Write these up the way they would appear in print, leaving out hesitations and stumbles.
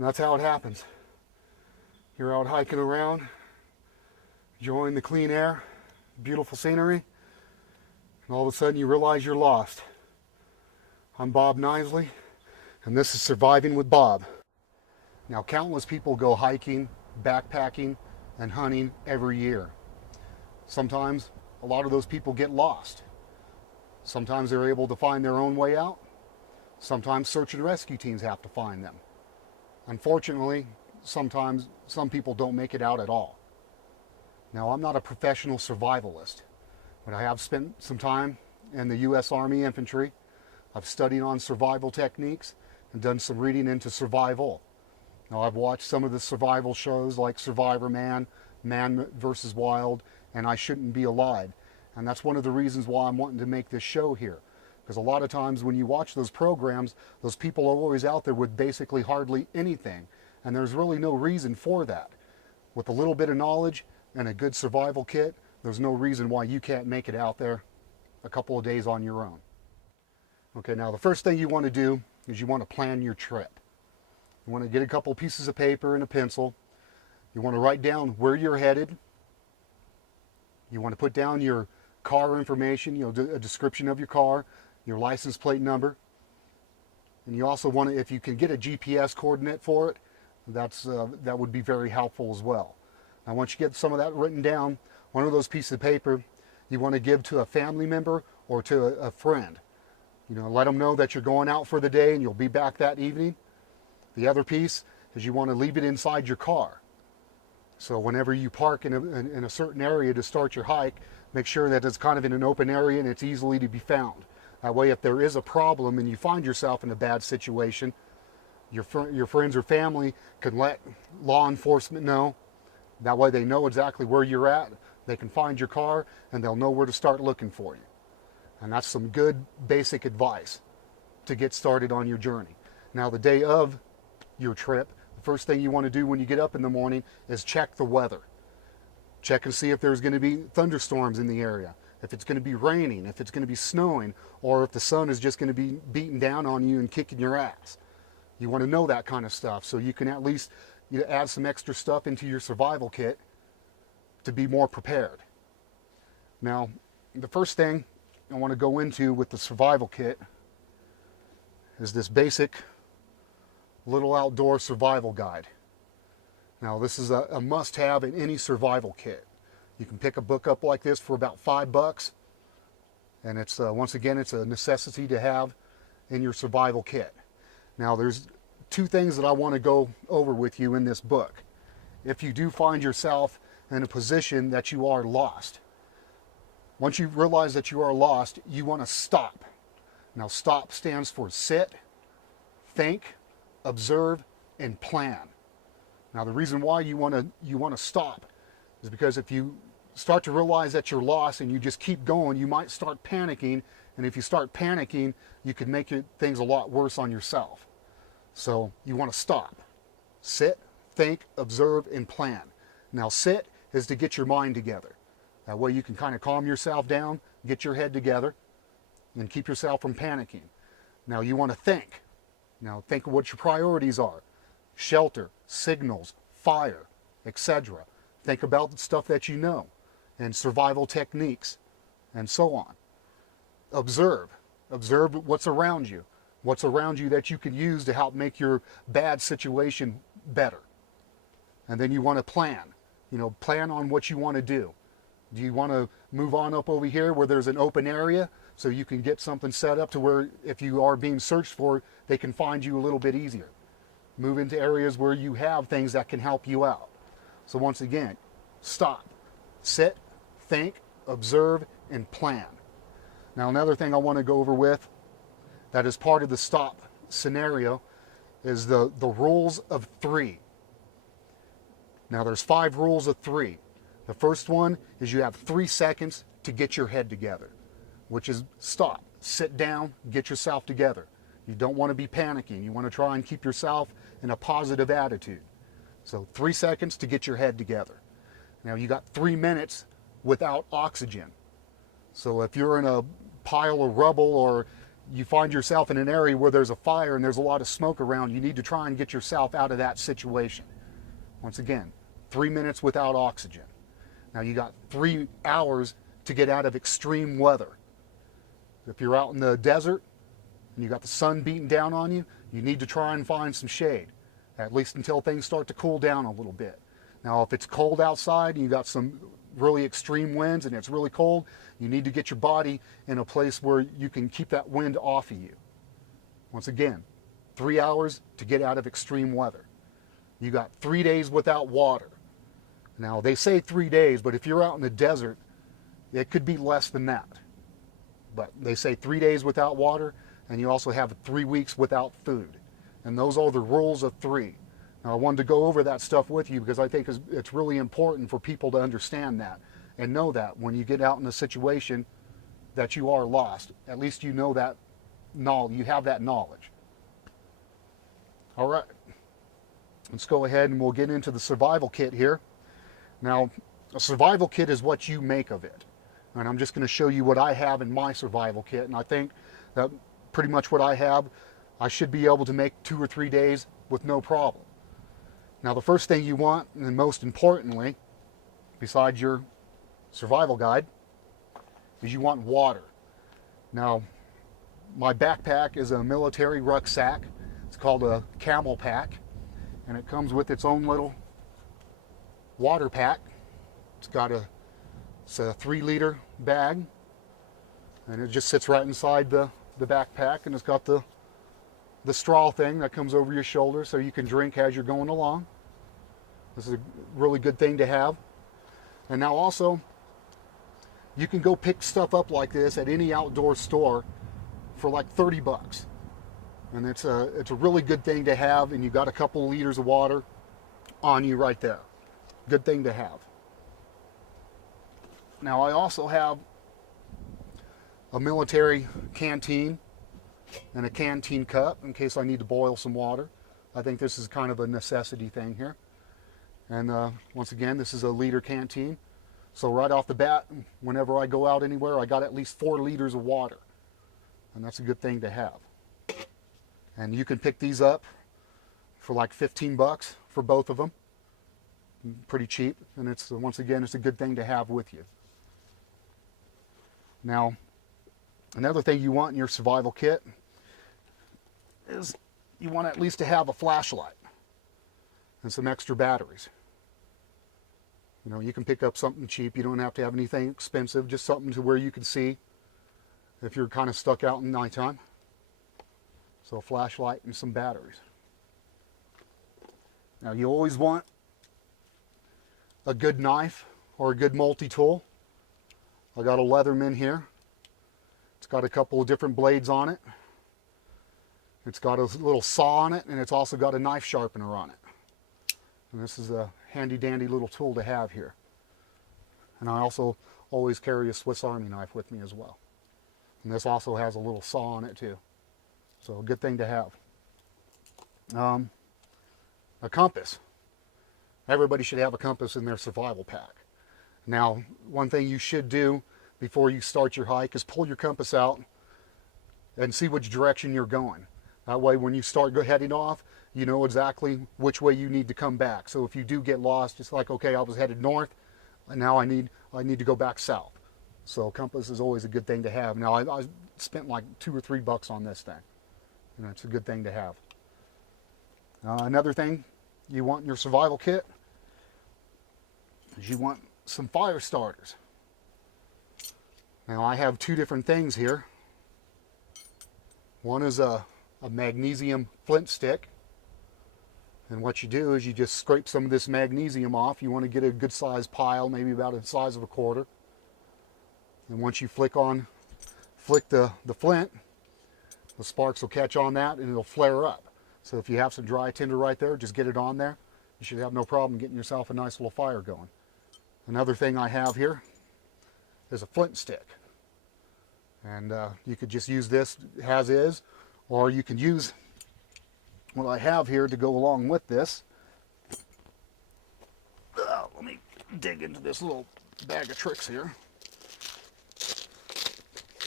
And that's how it happens. You're out hiking around, enjoying the clean air, beautiful scenery, and all of a sudden you realize you're lost. I'm Bob Nisley, and this is Surviving with Bob. Now, countless people go hiking, backpacking, and hunting every year. Sometimes a lot of those people get lost. Sometimes they're able to find their own way out. Sometimes search and rescue teams have to find them. Unfortunately, sometimes some people don't make it out at all. Now, I'm not a professional survivalist, but I have spent some time in the U.S. Army Infantry. I've studied on survival techniques and done some reading into survival. Now, I've watched some of the survival shows like Survivor Man, Man vs. Wild, and I Shouldn't Be Alive. And that's one of the reasons why I'm wanting to make this show here. Because a lot of times when you watch those programs, those people are always out there with basically hardly anything. And there's really no reason for that. With a little bit of knowledge and a good survival kit, there's no reason why you can't make it out there a couple of days on your own. Okay, now the first thing you want to do is you want to plan your trip. You want to get a couple pieces of paper and a pencil. You want to write down where you're headed. You want to put down your car information, a description of your car, your license plate number. And you also want to, if you can get a GPS coordinate for it, that would be very helpful as well. Now, once you get some of that written down, one of those pieces of paper you want to give to a family member or to a friend. Let them know that you're going out for the day and you'll be back that evening. The other piece is you want to leave it inside your car. So whenever you park in a certain area to start your hike, make sure that it's kind of in an open area and it's easily to be found. That way, if there is a problem and you find yourself in a bad situation, your friends or family can let law enforcement know. That way they know exactly where you're at. They can find your car and they'll know where to start looking for you. And that's some good basic advice to get started on your journey. Now, the day of your trip, the first thing you want to do when you get up in the morning is check the weather. Check and see if there's going to be thunderstorms in the area, if it's going to be raining, if it's going to be snowing, or if the sun is just going to be beating down on you and kicking your ass. You want to know that kind of stuff so you can at least add some extra stuff into your survival kit to be more prepared. Now, the first thing I want to go into with the survival kit is this basic little outdoor survival guide. Now, this is a must-have in any survival kit. You can pick a book up like this for about $5, and it's once again, it's a necessity to have in your survival kit. Now, there's two things that I want to go over with you in this book. If you do find yourself in a position that you are lost, once you realize that you are lost, you want to stop. Now, STOP stands for sit, think, observe, and plan. Now, the reason why you want to stop is because if you start to realize that you're lost and you just keep going, you might start panicking. And if you start panicking, you could make things a lot worse on yourself. So you want to stop. Sit, think, observe, and plan. Now, sit is to get your mind together. That way you can kind of calm yourself down, get your head together, and keep yourself from panicking. Now, you want to think. Now, think of what your priorities are. Shelter, signals, fire, etc. Think about the stuff that you know and survival techniques and so on. Observe. Observe what's around you. What's around you that you can use to help make your bad situation better. And then you want to plan. Plan on what you want to do. Do you want to move on up over here where there's an open area so you can get something set up to where if you are being searched for, they can find you a little bit easier? Move into areas where you have things that can help you out. So once again, stop, sit, think, observe, and plan. Now, another thing I want to go over with that is part of the stop scenario is the rules of 3. Now, there's 5 rules of 3. The first one is you have 3 seconds to get your head together, which is stop, sit down, get yourself together. You don't want to be panicking. You want to try and keep yourself in a positive attitude. So 3 seconds to get your head together. Now, you got 3 minutes without oxygen. So if you're in a pile of rubble or you find yourself in an area where there's a fire and there's a lot of smoke around, you need to try and get yourself out of that situation. Once again, 3 minutes without oxygen. Now you got 3 hours to get out of extreme weather. If you're out in the desert and you got the sun beating down on you, you need to try and find some shade, at least until things start to cool down a little bit. Now if it's cold outside and you got some really extreme winds and it's really cold, you need to get your body in a place where you can keep that wind off of you. Once again, 3 hours to get out of extreme weather. You got 3 days without water. Now they say 3 days, but if you're out in the desert, it could be less than that. But they say 3 days without water, and you also have 3 weeks without food. And those are the rules of 3. Now I wanted to go over that stuff with you because I think it's really important for people to understand that and know that when you get out in a situation that you are lost, at least you know that knowledge, you have that knowledge. All right, let's go ahead and we'll get into the survival kit here. Now, a survival kit is what you make of it. And I'm just going to show you what I have in my survival kit. And I think that pretty much what I have, I should be able to make 2 or 3 days with no problem. Now, the first thing you want, and most importantly, besides your survival guide, is you want water. Now, my backpack is a military rucksack. It's called a camel pack. And it comes with its own little water pack. It's a 3-liter bag, and it just sits right inside the backpack, and it's got the straw thing that comes over your shoulder so you can drink as you're going along. This is a really good thing to have. And now also, you can go pick stuff up like this at any outdoor store for like 30 bucks. And it's a really good thing to have, and you've got a couple of liters of water on you right there. Good thing to have. Now I also have a military canteen and a canteen cup in case I need to boil some water. I think this is kind of a necessity thing here. And once again, this is a liter canteen. So right off the bat, whenever I go out anywhere, I got at least 4 liters of water. And that's a good thing to have. And you can pick these up for like 15 bucks for both of them. Pretty cheap. And it's once again, it's a good thing to have with you. Now, another thing you want in your survival kit is you want at least to have a flashlight and some extra batteries. You know, you can pick up something cheap. You don't have to have anything expensive, just something to where you can see if you're kind of stuck out in nighttime. So a flashlight and some batteries. Now you always want a good knife or a good multi-tool. I got a Leatherman here. It's got a couple of different blades on it. It's got a little saw on it, and it's also got a knife sharpener on it. And this is a handy dandy little tool to have here. And I also always carry a Swiss Army knife with me as well. And this also has a little saw on it too. So a good thing to have. A compass. Everybody should have a compass in their survival pack. Now, one thing you should do before you start your hike is pull your compass out and see which direction you're going. That way when you start heading off, you know exactly which way you need to come back. So if you do get lost, it's like, okay, I was headed north, and now I need to go back south. So a compass is always a good thing to have. Now, I spent like $2 or $3 bucks on this thing. And it's a good thing to have. Another thing you want in your survival kit is you want some fire starters. Now I have 2 different things here. One is a magnesium flint stick. And what you do is you just scrape some of this magnesium off. You want to get a good sized pile, maybe about the size of a quarter. And once you flick the flint, the sparks will catch on that and it'll flare up. So if you have some dry tinder right there, just get it on there. You should have no problem getting yourself a nice little fire going. Another thing I have here is a flint stick. And you could just use this as is, or you can use what I have here to go along with this. Let me dig into this little bag of tricks here. Bag of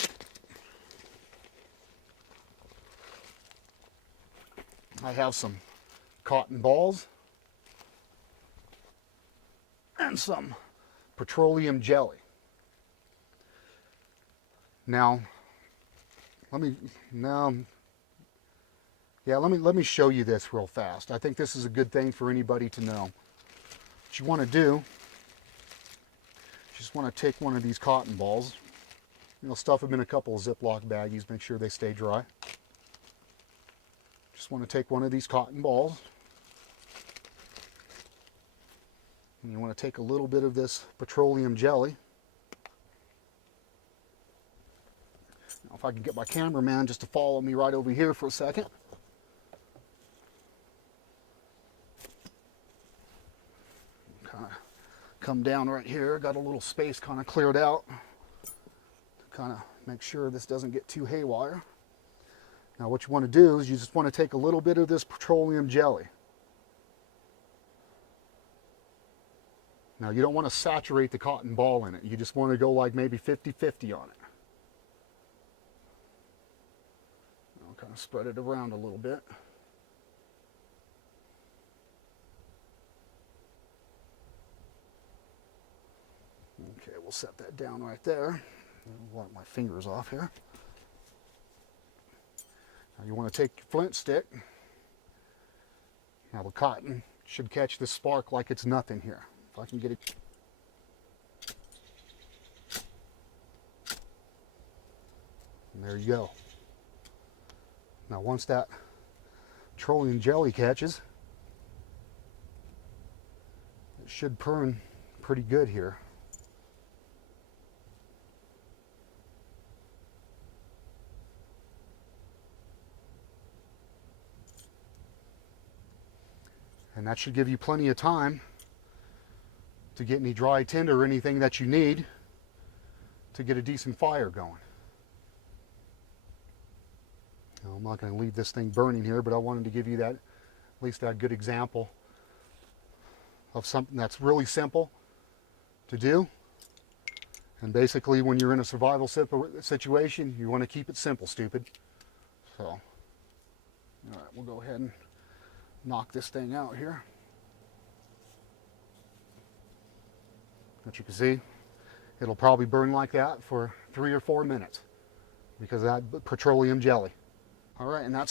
tricks. I have some cotton balls and some petroleum jelly. Now, let me show you this real fast. I think this is a good thing for anybody to know. What you want to do, you just want to take one of these cotton balls, stuff them in a couple of Ziploc baggies, make sure they stay dry. Just want to take one of these cotton balls, and you want to take a little bit of this petroleum jelly. Now, if I can get my cameraman just to follow me right over here for a second. Kind of come down right here, got a little space kind of cleared out to kind of make sure this doesn't get too haywire. Now what you want to do is you just want to take a little bit of this petroleum jelly. Now you don't want to saturate the cotton ball in it. You just want to go like maybe 50-50 on it. I'll kind of spread it around a little bit. Okay, we'll set that down right there. I'll wipe my fingers off here. Now you want to take your flint stick. Now the cotton should catch this spark like it's nothing here. If I can get it. And there you go. Now once that petroleum jelly catches, it should burn pretty good here. And that should give you plenty of time to get any dry tinder or anything that you need to get a decent fire going. Now, I'm not going to leave this thing burning here, but I wanted to give you that, at least that good example of something that's really simple to do. And basically when you're in a survival situation, you want to keep it simple, stupid. So, all right, we'll go ahead and knock this thing out here. As you can see, it'll probably burn like that for 3 or 4 minutes because of that petroleum jelly. All right, and that's